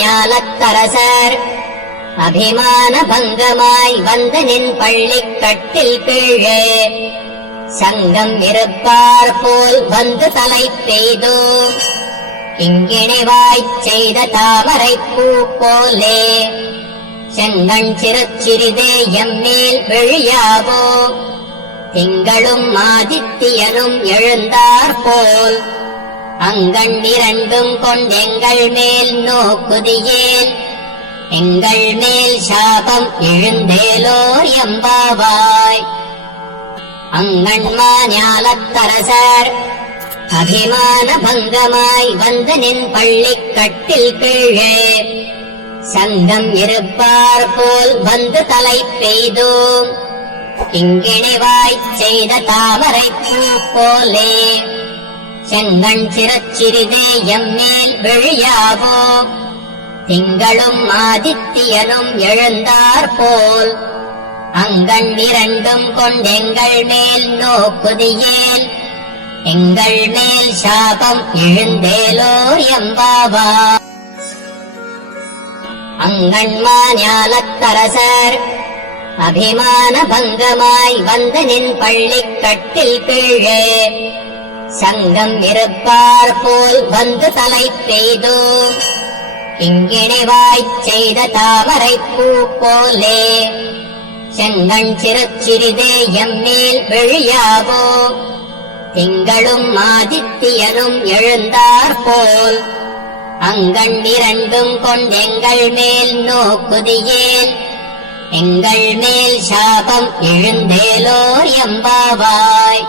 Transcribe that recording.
அங்கண்மாஞாலத்தரசர் அபிமான பங்கமாய் வந்து நின் பள்ளிக் கட்டில் கீழே சங்கம் இருப்பார் போல் வந்து தலை பெய்தோ கிங்கிணிவாய்ச் செய்த தாமரைப்பூ போலே செங்கண் சிறுச்சிறிதே எம்மேல் விழியாவோ திங்களும் ஆதித்தியனும் எழுந்தார் போல் அங்கண் இரண்டும் கொண்டெங்கள் மேல் நோக்குதியேல் எங்கள் மேல் சாபம் எழுந்தேலோர் எம்பாவாய். அங்கண்மாஞாலத்தரசர் அபிமான பங்கமாய் வந்து நின் பள்ளிக் கட்டில் கீழே சங்கம் இருப்பார் போல் வந்து தலை பெய்தோம் கிங்கிணிவாய்ச் செய்த தாமரைப்பூ போலே செங்கண் சிறச்சிறிதே எம்மேல் விழியாவோ திங்களும் ஆதித்தியனும் எழுந்தார் போல் அங்கண் இரண்டும் கொண்டெங்கள் மேல் நோக்குதியேல் எங்கள் மேல் சாபம் எழுந்தேலோர் எம்பாவாய். அங்கண்மாஞாலத்தரசர் அபிமான பங்கமாய் வந்து நின் பள்ளிக் கட்டில் கீழே சங்கம் இருப்பார் போல் வந்து தலை பெய்தோ கிங்கிணிவாய்ச் செய்த தாமரைப்பூ போலே செங்கண் சிறுச்சிறிதே எம்மேல் விழியாவோ திங்களும் ஆதித்தியனும் எழுந்தார் போல் அங்கண் இரண்டும் கொண்டெங்கள் மேல் நோக்குதியேல் எங்கள் மேல் சாபம் எழுந்தேலோர் எம்பாவாய்.